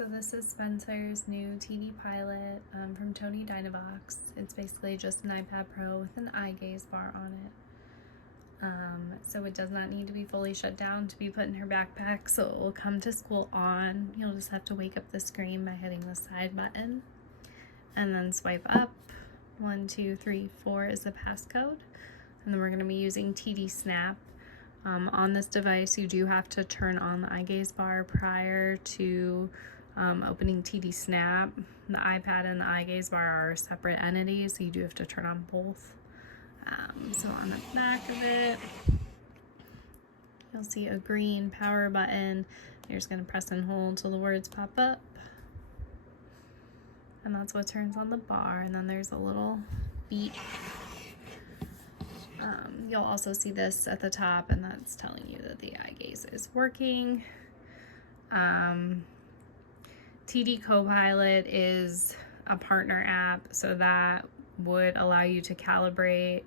So this is Spencer's new TD Pilot from Tony Dynavox. It's basically just an iPad Pro with an eye gaze bar on it. So it does not need to be fully shut down to be put in her backpack, so it will come to school on. You'll just have to wake up the screen by hitting the side button and then swipe up. 1, 2, 3, 4 is the passcode, and then we're going to be using TD Snap. On this device, you do have to turn on the eye gaze bar prior to opening TD Snap. The iPad and the eye gaze bar are separate entities, so you do have to turn on both. So on the back of it, you'll see a green power button. You're just going to press and hold till the words pop up. And that's what turns on the bar. And then there's a little beep. You'll also see this at the top, and that's telling you that the eye gaze is working. TD Copilot is a partner app, so that would allow you to calibrate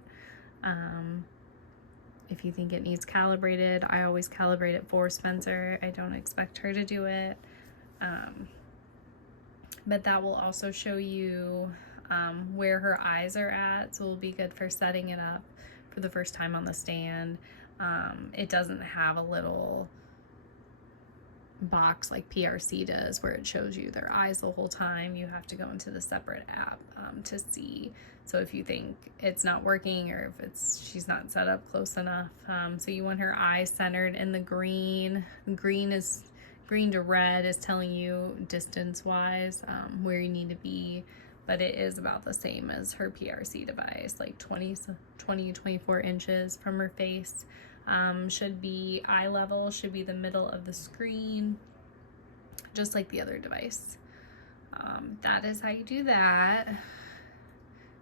if you think it needs calibrated. I always calibrate it for Spencer. I don't expect her to do it. But that will also show you where her eyes are at, so it'll be good for setting it up for the first time on the stand. It doesn't have a little box like PRC does where it shows you their eyes the whole time. You have to go into the separate app to see. So if you think it's not working, or if she's not set up close enough, so you want her eyes centered in the green. Green to red is telling you distance wise where you need to be, but it is about the same as her PRC device, like 24 inches from her face. Should be eye level, should be the middle of the screen, just like the other device. That is how you do that.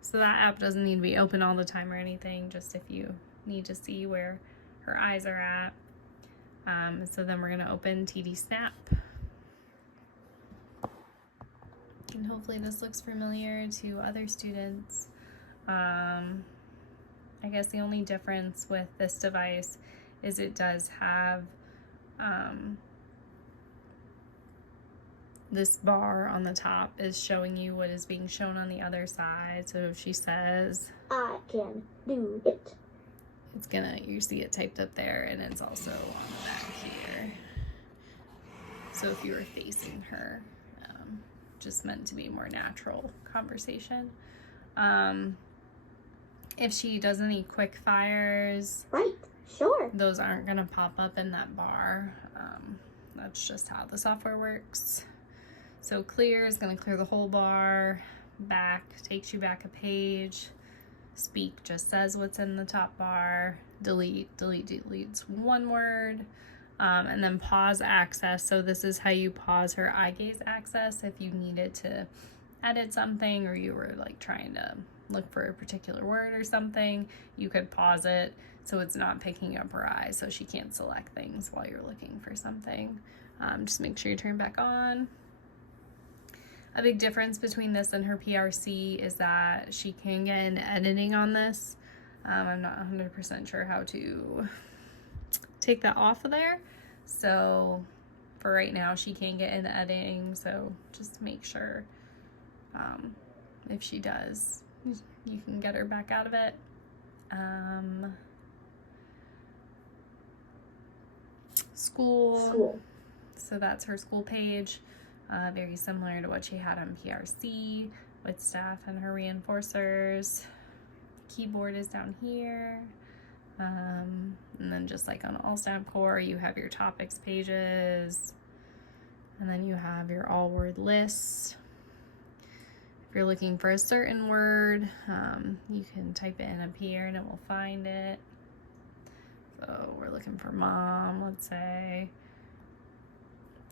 So that app doesn't need to be open all the time or anything, just if you need to see where her eyes are at. So then we're going to open TD Snap. And hopefully this looks familiar to other students. I guess the only difference with this device is it does have this bar on the top is showing you what is being shown on the other side. So if she says, "I can do it," it's gonna, you see it typed up there, and it's also on the back here. So if you were facing her, just meant to be more natural conversation. If she does any quick fires, right, sure, those aren't gonna pop up in that bar. That's just how the software works. So clear is gonna clear the whole bar. Back takes you back a page. Speak just says what's in the top bar. Delete deletes one word. And then pause access. So this is how you pause her eye gaze access if you needed to edit something, or you were like trying to look for a particular word or something. You could pause it so it's not picking up her eyes, so she can't select things while you're looking for something. Just make sure you turn back on. A big difference between this and her PRC is that she can get into editing on this. I'm not 100% sure how to take that off of there. So for right now, she can get into editing. So just make sure if she does, you can get her back out of it. School. So that's her school page. Very similar to what she had on PRC with staff and her reinforcers. Keyboard is down here. And then just like on All-Stab Core, you have your topics pages. And then you have your all-word lists. If you're looking for a certain word, you can type it in up here and it will find it. So we're looking for mom, let's say.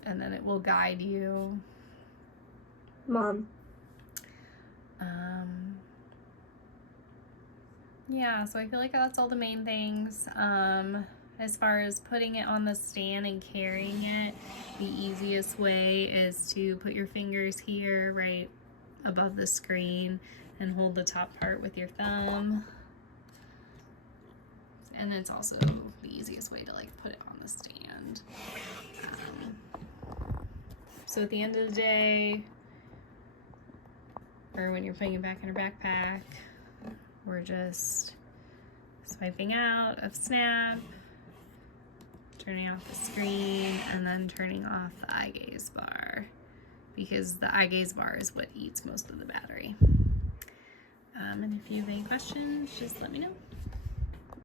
And then it will guide you. Mom. Yeah, so I feel like that's all the main things. As far as putting it on the stand and carrying it, the easiest way is to put your fingers here right above the screen and hold the top part with your thumb. And it's also the easiest way to like put it on the stand. So at the end of the day, or when you're putting it back in your backpack, we're just swiping out of Snap, turning off the screen, and then turning off the eye gaze bar, because the eye gaze bar is what eats most of the battery. And if you have any questions, just let me know.